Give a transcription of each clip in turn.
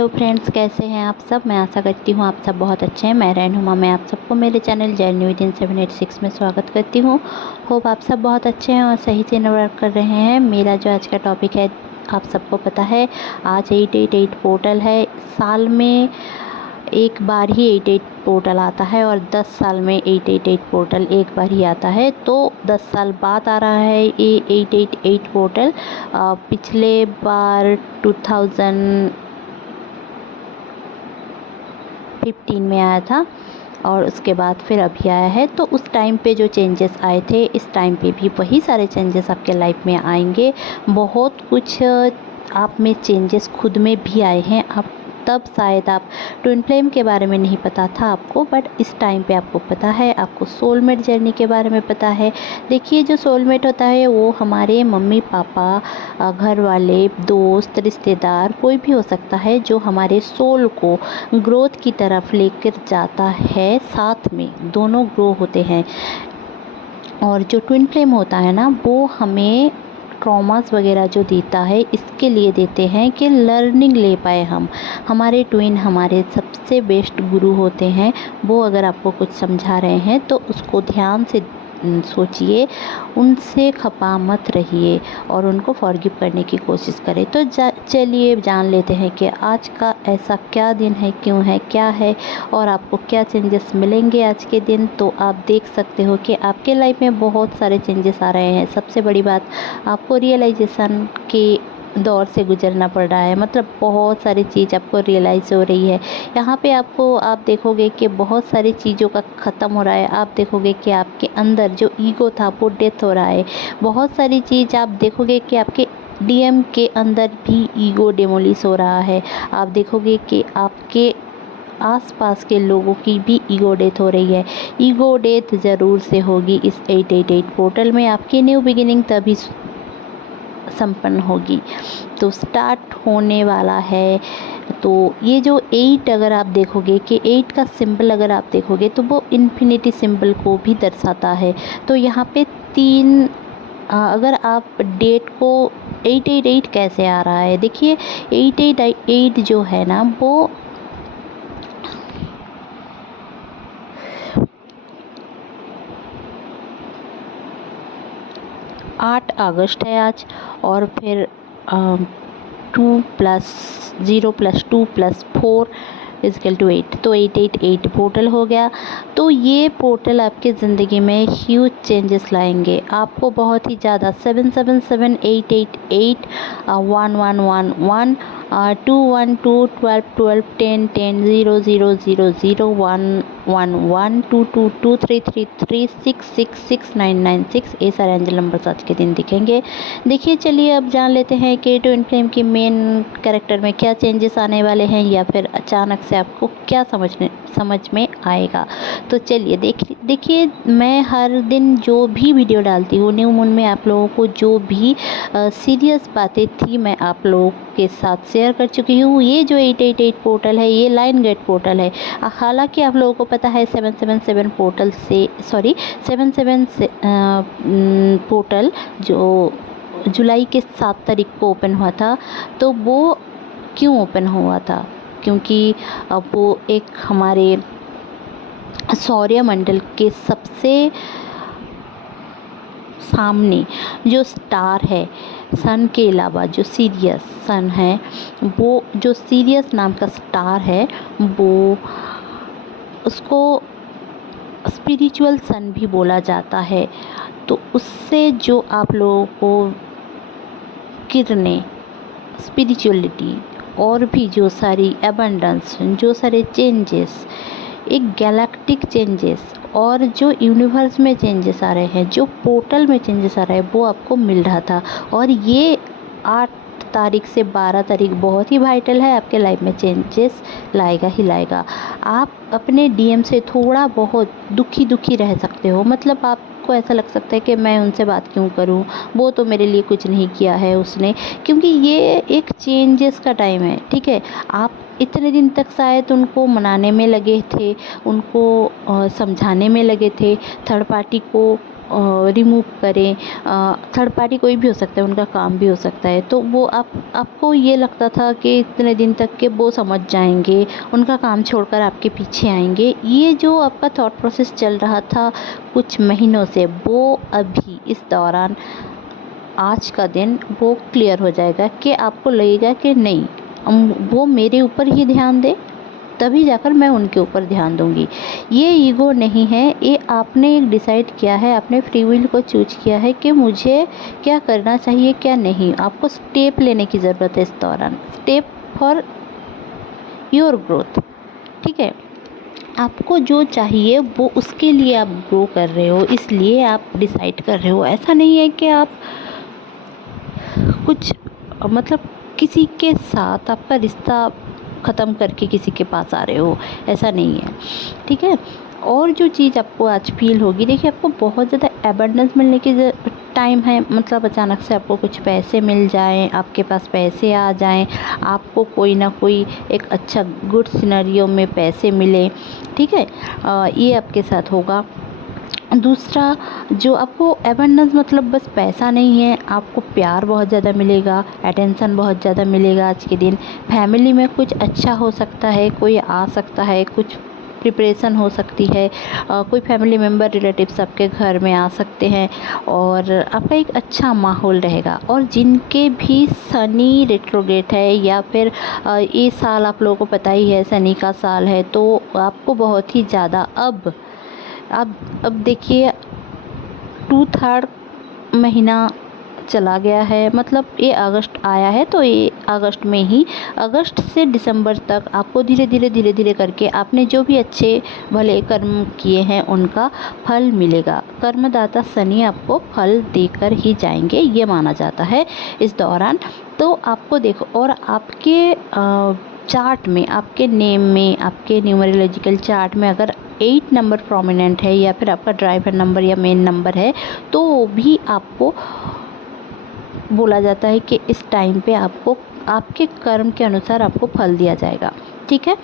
Hello friends, कैसे हैं आप सब। मैं आशा करती हूँ आप सब बहुत अच्छे हैं। मैं रहनुमा, मैं आप सबको मेरे चैनल जर्नी विद इन 786 में स्वागत करती हूँ। होप आप सब बहुत अच्छे हैं और सही से वर्क कर रहे हैं। मेरा जो आज का टॉपिक है आप सबको पता है, आज 888 पोर्टल है। साल में एक बार ही 888 पोर्टल आता है और 10 साल में 888 पोर्टल एक बार ही आता है। तो 10 साल बाद आ रहा है ये 888 पोर्टल। पिछले बार 2015 में आया था और उसके बाद फिर अभी आया है। तो उस टाइम पे जो चेंजेस आए थे, इस टाइम पे भी वही सारे चेंजेस आपके लाइफ में आएंगे। बहुत कुछ आप में चेंजेस खुद में भी आए हैं। आप तब शायद आप ट्विन फ्लेम के बारे में नहीं पता था आपको, बट इस टाइम पे आपको पता है। आपको सोलमेट जर्नी के बारे में पता है। देखिए, जो सोलमेट होता है वो हमारे मम्मी पापा, घर वाले, दोस्त, रिश्तेदार, कोई भी हो सकता है जो हमारे सोल को ग्रोथ की तरफ लेकर जाता है। साथ में दोनों ग्रो होते हैं। और जो ट्विन फ्लेम होता है ना, वो हमें ट्रॉमास वगैरह जो देता है, इसके लिए देते हैं कि लर्निंग ले पाए हम। हमारे ट्विन हमारे सबसे बेस्ट गुरु होते हैं। वो अगर आपको कुछ समझा रहे हैं तो उसको ध्यान से सोचिए, उनसे खपा मत रहिए और उनको फॉरगिव करने की कोशिश करें। तो चलिए जान लेते हैं कि आज का ऐसा क्या दिन है, क्यों है, क्या है और आपको क्या चेंजेस मिलेंगे आज के दिन। तो आप देख सकते हो कि आपके लाइफ में बहुत सारे चेंजेस आ रहे हैं। सबसे बड़ी बात, आपको रियलाइजेशन के दौर से गुजरना पड़ रहा है। मतलब बहुत सारी चीज़ आपको रियलाइज़ हो रही है। यहाँ पे आप देखोगे कि बहुत सारी चीज़ों का ख़त्म हो रहा है। आप देखोगे कि आपके अंदर जो ईगो था वो डेथ हो रहा है। बहुत सारी चीज़ आप देखोगे कि आपके डीएम के अंदर भी ईगो डेमोलिश हो रहा है। आप देखोगे कि आपके आसपास के लोगों की भी ईगो डेथ हो रही है। ईगो डेथ ज़रूर से होगी इस 888 पोर्टल में। आपकी न्यू बिगिनिंग तभी संपन्न होगी। तो स्टार्ट होने वाला है। तो ये जो 8 अगर आप देखोगे कि 8 का सिंबल अगर आप देखोगे तो वो इन्फिनिटी सिंबल को भी दर्शाता है। तो यहाँ पे 3 अगर आप डेट को 888 कैसे आ रहा है, देखिए 888 जो है ना, वो 8 अगस्त है आज। और फिर 2 + 0 + 2 + 4 = 8। तो 888 पोर्टल हो गया। तो ये पोर्टल आपके ज़िंदगी में ह्यूज चेंजेस लाएंगे। आपको बहुत ही ज़्यादा 777 888 1111 212 12 12 10 10 0 0 0 0 1 1 1 2 2 2 3 3 3 6 6 6 9 9 6 ये सारे एंजल नंबर्स आज के दिन दिखेंगे। देखिए, चलिए अब जान लेते हैं कि ट्विन फ्लेम की मेन कैरेक्टर में क्या चेंजेस आने वाले हैं या फिर अचानक से आपको क्या समझ में आएगा। तो चलिए देखिए, मैं हर दिन जो भी वीडियो डालती हूँ न्यू मून में, आप लोगों को जो भी सीरियस बातें थी मैं आप लोगों के साथ शेयर कर चुकी हूँ। ये जो 888 पोर्टल है, ये लाइन गेट पोर्टल है। हालांकि आप लोगों को पता है 777 पोर्टल से 77 पोर्टल जो जुलाई के 7 तारीख को ओपन हुआ था। तो वो क्यों ओपन हुआ था, क्योंकि वो एक हमारे सौरमंडल के सबसे सामने जो स्टार है, सन के अलावा जो सीरियस सन है, वो जो सीरियस नाम का स्टार है, वो उसको स्पिरिचुअल सन भी बोला जाता है। तो उससे जो आप लोगों को किरणें, स्पिरिचुअलिटी और भी जो सारी एबंडेंस, जो सारे चेंजेस, एक गैलेक्टिक चेंजेस और जो यूनिवर्स में चेंजेस आ रहे हैं, जो पोर्टल में चेंजेस आ रहे हैं, वो आपको मिल रहा था। और ये 8 तारीख से 12 तारीख बहुत ही वाइटल है। आपके लाइफ में चेंजेस लाएगा ही लाएगा। आप अपने डीएम से थोड़ा बहुत दुखी रह सकते हो। मतलब आपको ऐसा लग सकता है कि मैं उनसे बात क्यों करूं, वो तो मेरे लिए कुछ नहीं किया है उसने। क्योंकि ये एक चेंजेस का टाइम है, ठीक है। आप इतने दिन तक शायद उनको मनाने में लगे थे, उनको समझाने में लगे थे, थर्ड पार्टी को रिमूव करें, थर्ड पार्टी कोई भी हो सकता है, उनका काम भी हो सकता है। तो वो आपको ये लगता था कि इतने दिन तक के वो समझ जाएंगे, उनका काम छोड़कर आपके पीछे आएंगे। ये जो आपका थॉट प्रोसेस चल रहा था कुछ महीनों से, वो अभी इस दौरान आज का दिन वो क्लियर हो जाएगा कि आपको लगेगा कि नहीं, वो मेरे ऊपर ही ध्यान दे, तभी जाकर मैं उनके ऊपर ध्यान दूंगी। ये ईगो नहीं है, ये आपने एक डिसाइड किया है, आपने फ्री विल को चूज किया है कि मुझे क्या करना चाहिए क्या नहीं। आपको स्टेप लेने की ज़रूरत है इस दौरान, स्टेप फॉर योर ग्रोथ। ठीक है, आपको जो चाहिए वो उसके लिए आप ग्रो कर रहे हो, इसलिए आप डिसाइड कर रहे हो। ऐसा नहीं है कि आप कुछ मतलब किसी के साथ आपका रिश्ता ख़त्म करके किसी के पास आ रहे हो, ऐसा नहीं है। ठीक है, और जो चीज़ आपको आज फील होगी, देखिए आपको बहुत ज़्यादा एबंडेंस मिलने की टाइम है। मतलब अचानक से आपको कुछ पैसे मिल जाएं, आपके पास पैसे आ जाएं, आपको कोई ना कोई एक अच्छा गुड सिनेरियो में पैसे मिले। ठीक है, ये आपके साथ होगा। दूसरा, जो आपको एबंडेंस मतलब बस पैसा नहीं है, आपको प्यार बहुत ज़्यादा मिलेगा, अटेंशन बहुत ज़्यादा मिलेगा आज के दिन। फैमिली में कुछ अच्छा हो सकता है, कोई आ सकता है, कुछ प्रिपरेशन हो सकती है, कोई फैमिली मेम्बर रिलेटिव्स आपके घर में आ सकते हैं, और आपका एक अच्छा माहौल रहेगा। और जिनके भी शनि रेट्रोगेट है या फिर ये साल आप लोगों को पता ही है शनि का साल है, तो आपको बहुत ही ज़्यादा अब देखिए 2/3 महीना चला गया है, मतलब ये अगस्त आया है, तो ये अगस्त में ही, अगस्त से दिसंबर तक आपको धीरे धीरे करके आपने जो भी अच्छे भले कर्म किए हैं उनका फल मिलेगा। कर्मदाता शनि आपको फल देकर ही जाएंगे, ये माना जाता है इस दौरान। तो आपको देखो, और आपके चार्ट में, आपके नेम में, आपके न्यूमरोलॉजिकल चार्ट में अगर 8 नंबर प्रोमिनेंट है या फिर आपका ड्राइवर नंबर या मेन नंबर है, तो भी आपको बोला जाता है कि इस टाइम पे आपको आपके कर्म के अनुसार आपको फल दिया जाएगा। ठीक है,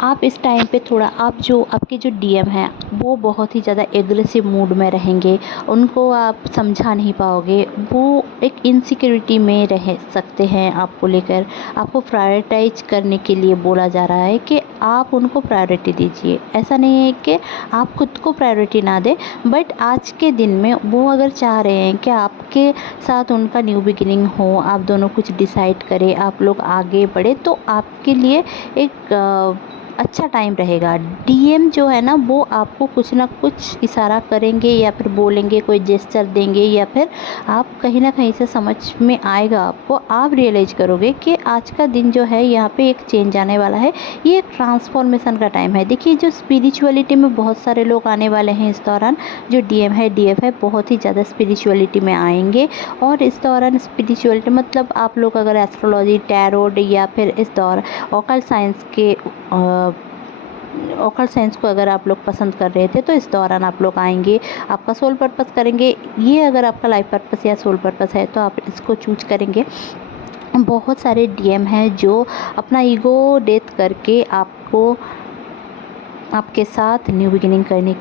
आप इस टाइम पे थोड़ा, आपके जो डीएम हैं वो बहुत ही ज़्यादा एग्रेसिव मूड में रहेंगे, उनको आप समझा नहीं पाओगे, वो एक इनसिक्योरिटी में रह सकते हैं आपको लेकर। आपको प्रायोरिटाइज करने के लिए बोला जा रहा है कि आप उनको प्रायोरिटी दीजिए। ऐसा नहीं है कि आप खुद को प्रायोरिटी ना दें, बट आज के दिन में वो अगर चाह रहे हैं कि आपके साथ उनका न्यू बिगिनिंग हो, आप दोनों कुछ डिसाइड करें, आप लोग आगे बढ़े, तो आपके लिए एक अच्छा टाइम रहेगा। डीएम जो है ना, वो आपको कुछ ना कुछ इशारा करेंगे या फिर बोलेंगे, कोई जेस्चर देंगे, या फिर आप कहीं ना कहीं से समझ में आएगा आपको, आप रियलाइज़ करोगे कि आज का दिन जो है यहाँ पे एक चेंज आने वाला है, ये एक ट्रांसफॉर्मेशन का टाइम है। देखिए, जो स्पिरिचुअलिटी में बहुत सारे लोग आने वाले हैं इस दौरान, जो डीएम है, डीएफ है, बहुत ही ज़्यादा स्पिरिचुअलिटी में आएंगे। और इस दौरान स्पिरिचुअलिटी मतलब आप लोग अगर एस्ट्रोलॉजी, टैरोट या फिर इस दौर ऑकल्ट साइंस को अगर आप लोग पसंद कर रहे थे, तो इस दौरान आप लोग आएंगे, आपका सोल पर्पस करेंगे। ये अगर आपका लाइफ पर्पस या सोल पर्पस है तो आप इसको चूज करेंगे। बहुत सारे डीएम हैं जो अपना ईगो डेथ करके आपके साथ न्यू बिगिनिंग करने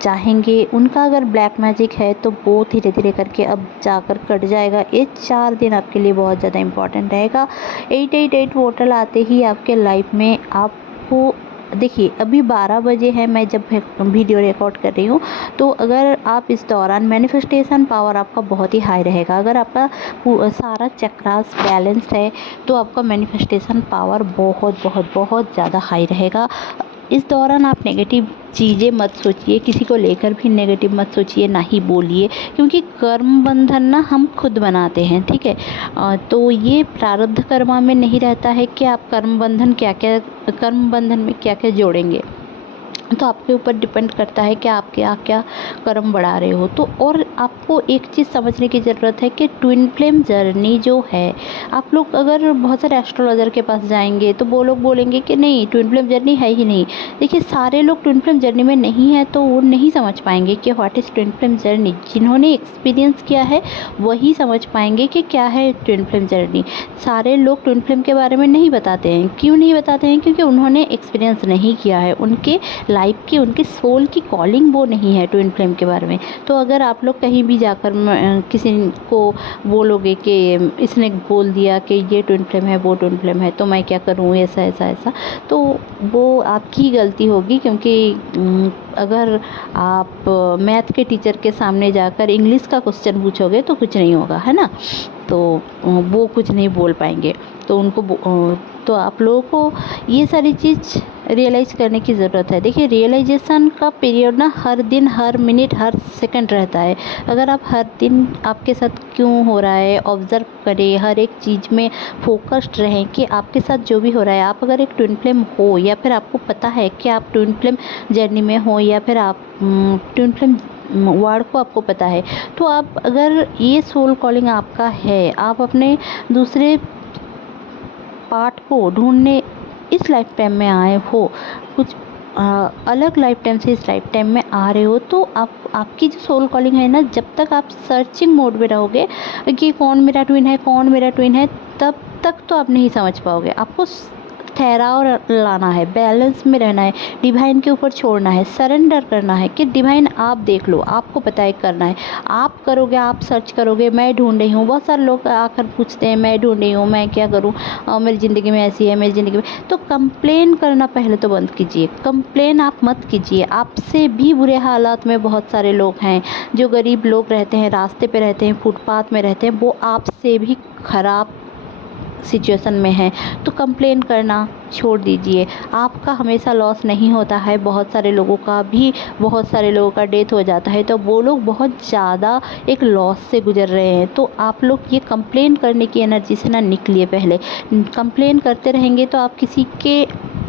चाहेंगे। उनका अगर ब्लैक मैजिक है तो वो धीरे धीरे करके अब जाकर कट जाएगा। ये 4 दिन आपके लिए बहुत ज़्यादा इम्पॉर्टेंट रहेगा। 888 पोर्टल आते ही आपके लाइफ में आपको, देखिए अभी 12 बजे है, मैं जब वीडियो रिकॉर्ड कर रही हूँ, तो अगर आप इस दौरान मैनिफेस्टेशन पावर आपका बहुत ही हाई रहेगा। अगर आपका सारा चक्रास बैलेंस्ड है तो आपका मैनिफेस्टेशन पावर बहुत बहुत बहुत ज़्यादा हाई रहेगा। इस दौरान आप नेगेटिव चीज़ें मत सोचिए, किसी को लेकर भी नेगेटिव मत सोचिए, ना ही बोलिए, क्योंकि कर्म बंधन ना हम खुद बनाते हैं। ठीक है, तो ये प्रारब्ध कर्मा में नहीं रहता है कि आप कर्म बंधन में क्या क्या जोड़ेंगे, तो आपके ऊपर डिपेंड करता है कि आप क्या क्या कर्म बढ़ा रहे हो। तो और आपको एक चीज़ समझने की ज़रूरत है कि ट्विन फ्लेम जर्नी जो है, आप लोग अगर बहुत सारे एस्ट्रोलॉजर के पास जाएंगे तो वो लोग बोलेंगे कि नहीं, ट्विन फ्लेम जर्नी है ही नहीं। देखिए, सारे लोग ट्विन फ्लेम जर्नी में नहीं है तो वो नहीं समझ पाएंगे कि what is twin flame journey. जिन्होंने एक्सपीरियंस किया है वही समझ पाएंगे कि क्या है ट्विन फ्लेम जर्नी। सारे लोग ट्विन फ्लेम के बारे में नहीं बताते हैं। क्यों नहीं बताते हैं? क्योंकि उन्होंने एक्सपीरियंस नहीं किया है, उनके लाइफ की, उनकी सोल की कॉलिंग वो नहीं है ट्विन फ्लेम के बारे में। तो अगर आप लोग कहीं भी जाकर किसी को बोलोगे कि इसने बोल दिया कि ये ट्विन फ्लेम है, वो ट्विन फ्लेम है, तो मैं क्या करूँ, ऐसा ऐसा ऐसा, तो वो आपकी ही गलती होगी। क्योंकि अगर आप मैथ के टीचर के सामने जाकर इंग्लिश का क्वेश्चन पूछोगे तो कुछ नहीं होगा, है ना। तो वो कुछ नहीं बोल पाएंगे। तो तो आप लोगों को ये सारी चीज़ रियलाइज़ करने की ज़रूरत है। देखिए, रियलाइजेशन का पीरियड ना हर दिन, हर मिनट, हर सेकंड रहता है। अगर आप हर दिन आपके साथ क्यों हो रहा है ऑब्ज़र्व करें, हर एक चीज़ में फोकस्ड रहें कि आपके साथ जो भी हो रहा है। आप अगर एक ट्विन फ्लेम हो, या फिर आपको पता है कि आप ट्विन फ्लेम जर्नी में हो, या फिर आप ट्विन फ्लेम वर्ड को आपको पता है, तो आप अगर ये सोल कॉलिंग आपका है, आप अपने दूसरे पार्ट को ढूंढने इस लाइफ टाइम में आए हो, कुछ अलग लाइफ टाइम से इस लाइफ टाइम में आ रहे हो, तो आपकी जो सोल कॉलिंग है ना, जब तक आप सर्चिंग मोड में रहोगे कि कौन मेरा ट्विन है, कौन मेरा ट्विन है, तब तक तो आप नहीं समझ पाओगे। आपको ठहराव लाना है, बैलेंस में रहना है, डिवाइन के ऊपर छोड़ना है, सरेंडर करना है कि डिवाइन आप देख लो, आपको पता है करना है। आप करोगे, आप सर्च करोगे, मैं ढूंढ रही हूँ। बहुत सारे लोग आकर पूछते हैं मैं ढूंढ रही हूँ, मैं क्या करूँ, मेरी ज़िंदगी में ऐसी है, मेरी ज़िंदगी में। तो कंप्लेन करना पहले तो बंद कीजिए। कंप्लेन आप मत कीजिए। आपसे भी बुरे हालात में बहुत सारे लोग हैं, जो गरीब लोग रहते हैं, रास्ते पे रहते हैं, फुटपाथ में रहते हैं, वो आपसे भी ख़राब सिचुएशन में है। तो कंप्लेन करना छोड़ दीजिए। आपका हमेशा लॉस नहीं होता है, बहुत सारे लोगों का डेथ हो जाता है, तो वो लोग बहुत ज़्यादा एक लॉस से गुजर रहे हैं। तो आप लोग ये कंप्लेन करने की एनर्जी से ना निकलिए। पहले कंप्लेन करते रहेंगे तो आप किसी के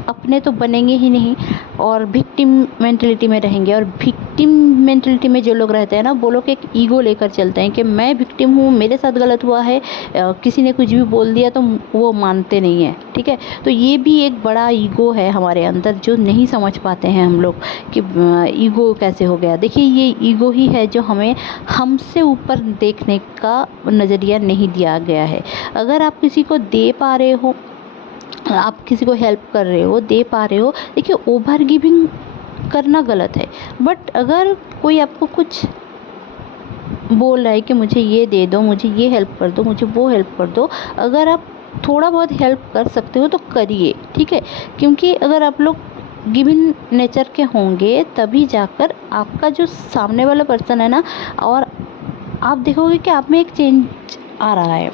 अपने तो बनेंगे ही नहीं, और विक्टिम मेंटलिटी में रहेंगे। और विक्टिम मेंटलिटी में जो लोग रहते हैं ना, वो लोग एक ईगो लेकर चलते हैं कि मैं विक्टिम हूँ, मेरे साथ गलत हुआ है, किसी ने कुछ भी बोल दिया तो वो मानते नहीं हैं। ठीक है, तो ये भी एक बड़ा ईगो है हमारे अंदर, जो नहीं समझ पाते हैं हम लोग कि ईगो कैसे हो गया। देखिए, ये ईगो ही है जो हमें हमसे ऊपर देखने का नज़रिया नहीं दिया गया है। अगर आप किसी को दे पा रहे हो, आप किसी को हेल्प कर रहे हो, दे पा रहे हो, देखिए ओवर गिविंग करना गलत है। बट अगर कोई आपको कुछ बोल रहा है कि मुझे ये दे दो, मुझे ये हेल्प कर दो, मुझे वो हेल्प कर दो, अगर आप थोड़ा बहुत हेल्प कर सकते हो तो करिए। ठीक है, क्योंकि अगर आप लोग गिविंग नेचर के होंगे, तभी जाकर आपका जो सामने वाला पर्सन है ना, और आप देखोगे कि आप में एक चेंज आ रहा है।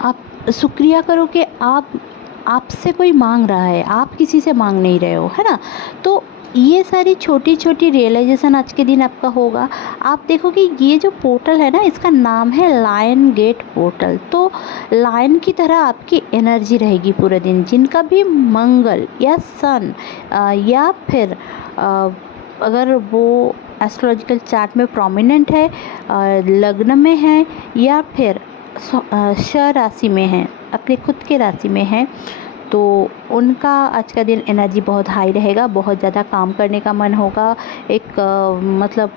आप शुक्रिया करो कि आपसे कोई मांग रहा है, आप किसी से मांग नहीं रहे हो, है ना। तो ये सारी छोटी छोटी रियलाइजेशन आज के दिन आपका होगा। आप देखोगे ये जो पोर्टल है ना, इसका नाम है लायन गेट पोर्टल। तो लायन की तरह आपकी एनर्जी रहेगी पूरे दिन। जिनका भी मंगल या सन या फिर अगर वो एस्ट्रोलॉजिकल चार्ट में प्रोमिनेंट है, लग्न में है, या फिर श राशि में है, अपने खुद के राशि में है, तो उनका आज का दिन एनर्जी बहुत हाई रहेगा। बहुत ज़्यादा काम करने का मन होगा, एक मतलब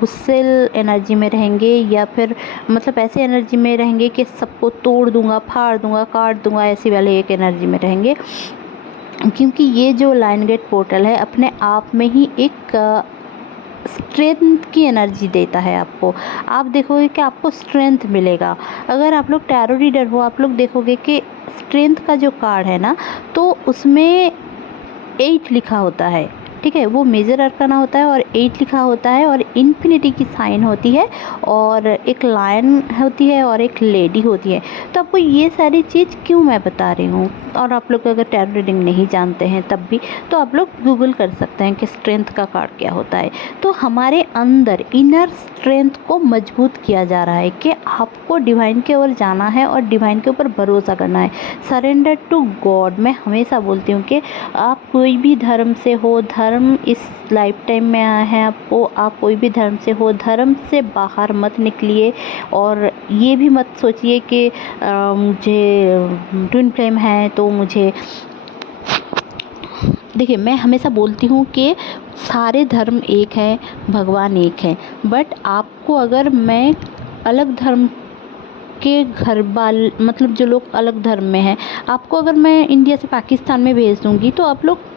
गुस्सेल एनर्जी में रहेंगे, या फिर मतलब ऐसे एनर्जी में रहेंगे कि सबको तोड़ दूंगा, फाड़ दूंगा, काट दूंगा, ऐसी वाले एक एनर्जी में रहेंगे। क्योंकि ये जो लाइन गेट पोर्टल है, अपने आप में ही एक स्ट्रेंथ की एनर्जी देता है आपको। आप देखोगे कि आपको स्ट्रेंथ मिलेगा। अगर आप लोग टैरो रीडर हो, आप लोग देखोगे कि स्ट्रेंथ का जो कार्ड है ना, तो उसमें 8 लिखा होता है। ठीक है, वो मेजर अरकाना होता है और 8 लिखा होता है, और इन्फिनिटी की साइन होती है, और एक लायन होती है, और एक लेडी होती है। तो आपको ये सारी चीज़ क्यों मैं बता रही हूँ। और आप लोग अगर टैरो रीडिंग नहीं जानते हैं तब भी, तो आप लोग गूगल कर सकते हैं कि स्ट्रेंथ का कार्ड क्या होता है। तो हमारे अंदर इनर स्ट्रेंथ को मजबूत किया जा रहा है कि आपको डिवाइन के ओर जाना है और डिवाइन के ऊपर भरोसा करना है। Surrender to God. मैं हमेशा बोलती हूँ कि आप कोई भी धर्म से हो, धर्म इस लाइफ टाइम में आया है आपको, आप कोई भी धर्म से हो, धर्म से बाहर मत निकलिए। और ये भी मत सोचिए कि मुझे ट्विन फ्लेम है तो मुझे, देखिए मैं हमेशा बोलती हूँ कि सारे धर्म एक हैं, भगवान एक हैं, बट आपको अगर मैं अलग धर्म आपके घर वाल मतलब जो लोग अलग धर्म में हैं, आपको अगर मैं इंडिया से पाकिस्तान में भेज दूँगी तो आप लोग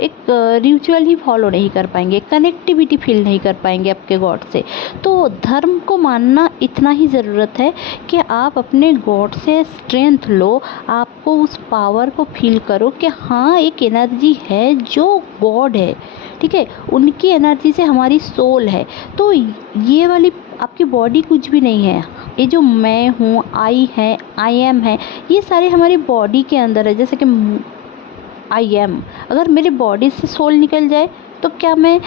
एक रिचुअल ही फॉलो नहीं कर पाएंगे, कनेक्टिविटी फील नहीं कर पाएंगे आपके गॉड से। तो धर्म को मानना इतना ही ज़रूरत है कि आप अपने गॉड से स्ट्रेंथ लो, आपको उस पावर को फील करो कि हाँ एक एनर्जी है जो गॉड है, ठीक है, उनकी एनर्जी से हमारी सोल है। तो ये वाली आपकी बॉडी कुछ भी नहीं है, ये जो मैं हूँ, आई एम है, ये सारे हमारी बॉडी के अंदर है। जैसे कि आई एम, अगर मेरी बॉडी से सोल निकल जाए तो क्या मैं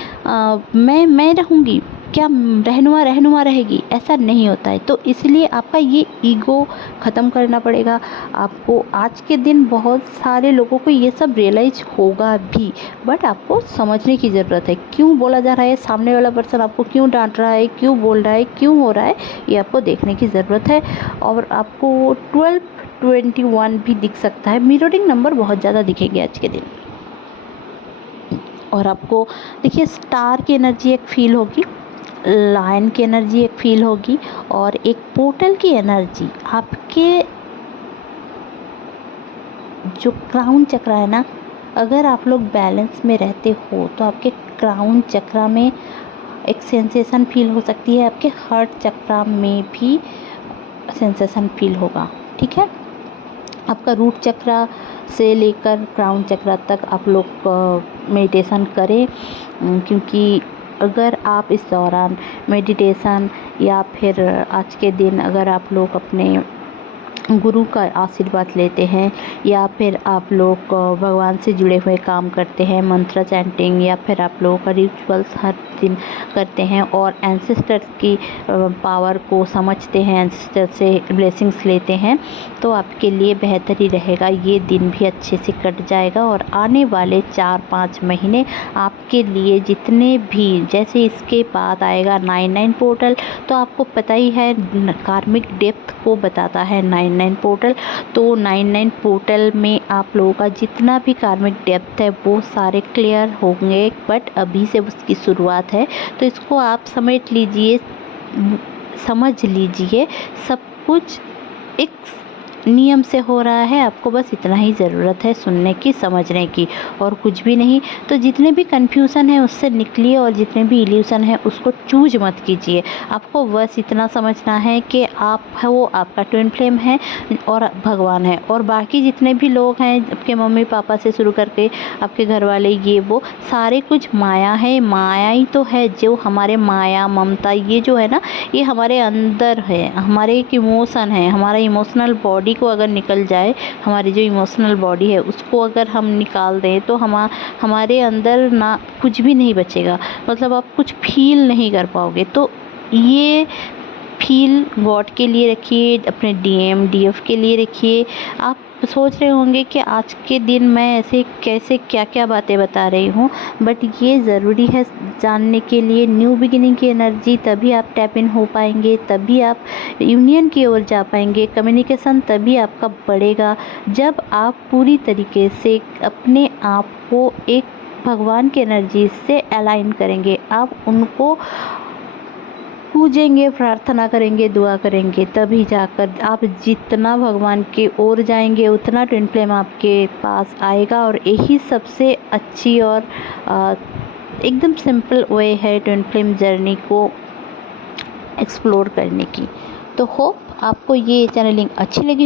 रहूँगी, क्या रहनुमा रहेगी? ऐसा नहीं होता है। तो इसलिए आपका ये ईगो ख़त्म करना पड़ेगा आपको। आज के दिन बहुत सारे लोगों को ये सब रियलाइज होगा भी, बट आपको समझने की ज़रूरत है क्यों बोला जा रहा है, सामने वाला पर्सन आपको क्यों डांट रहा है, क्यों बोल रहा है, क्यों हो रहा है, ये आपको देखने की ज़रूरत है। और आपको 1221 भी दिख सकता है, मिररिंग नंबर बहुत ज़्यादा दिखेंगे आज के दिन। और आपको देखिए स्टार की एनर्जी एक फील होगी, लायन की एनर्जी एक फील होगी, और एक पोर्टल की एनर्जी आपके जो क्राउन चक्र है ना, अगर आप लोग बैलेंस में रहते हो तो आपके क्राउन चक्र में एक सेंसेशन फील हो सकती है, आपके हार्ट चक्र में भी सेंसेशन फील होगा, ठीक है। आपका रूट चक्र से लेकर क्राउन चक्र तक आप लोग मेडिटेशन करें, क्योंकि अगर आप इस दौरान मेडिटेशन या फिर आज के दिन अगर आप लोग अपने गुरु का आशीर्वाद लेते हैं, या फिर आप लोग भगवान से जुड़े हुए काम करते हैं, मंत्र चैंटिंग, या फिर आप लोगों का रिचुअल्स हर दिन करते हैं और एंसेस्टर्स की पावर को समझते हैं, एंसेस्टर से ब्लेसिंग्स लेते हैं, तो आपके लिए बेहतर ही रहेगा। ये दिन भी अच्छे से कट जाएगा और आने वाले 4-5 महीने आपके लिए जितने भी, जैसे इसके बाद आएगा 99 पोर्टल, तो आपको पता ही है कार्मिक डेप्थ को बताता है 99 पोर्टल। तो 99 पोर्टल में आप लोगों का जितना भी कार्मिक डेप्थ है वो सारे क्लियर होंगे, बट अभी से उसकी शुरुआत है। तो इसको आप समेट लीजिए, समझ लीजिए, सब कुछ एक नियम से हो रहा है, आपको बस इतना ही ज़रूरत है सुनने की, समझने की, और कुछ भी नहीं। तो जितने भी कन्फ्यूज़न है उससे निकलिए, और जितने भी इल्यूज़न है उसको चूज मत कीजिए। आपको बस इतना समझना है कि आप है वो आपका ट्विन फ्लेम है और भगवान है, और बाकी जितने भी लोग हैं, आपके मम्मी पापा से शुरू करके आपके घर वाले, ये वो सारे कुछ माया है। माया ही तो है जो हमारे माया ममता, ये जो है ना, ये हमारे अंदर है, हमारे एक इमोशन है, हमारा इमोशनल बॉडी को अगर निकल जाए, हमारी जो इमोशनल बॉडी है उसको अगर हम निकाल दें तो हमारे अंदर ना कुछ भी नहीं बचेगा, मतलब आप कुछ फील नहीं कर पाओगे। तो ये फील गॉड के लिए रखिए, अपने डीएम डीएफ के लिए रखिए। आप सोच रहे होंगे कि आज के दिन मैं ऐसे कैसे क्या क्या बातें बता रही हूँ, बट ये ज़रूरी है जानने के लिए। न्यू बिगिनिंग की एनर्जी, तभी आप टैप इन हो पाएंगे, तभी आप यूनियन की ओर जा पाएंगे, कम्युनिकेशन तभी आपका बढ़ेगा जब आप पूरी तरीके से अपने आप को एक भगवान की एनर्जी से अलाइन करेंगे। आप उनको पूजेंगे, प्रार्थना करेंगे, दुआ करेंगे, तभी जाकर आप जितना भगवान के ओर जाएंगे उतना ट्विन फ्लेम आपके पास आएगा। और यही सबसे अच्छी और एकदम सिंपल वे है ट्विन फ्लेम जर्नी को एक्सप्लोर करने की। तो होप आपको ये चैनलिंग अच्छी लगी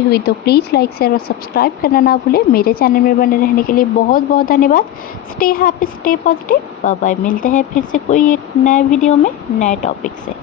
होगी तो प्लीज़ लाइक शेयर और सब्सक्राइब करना ना भूलें। मेरे चैनल में बने रहने के लिए बहुत बहुत धन्यवाद। Stay happy, stay positive, bye bye. मिलते हैं फिर से कोई एक नए वीडियो में नए टॉपिक से।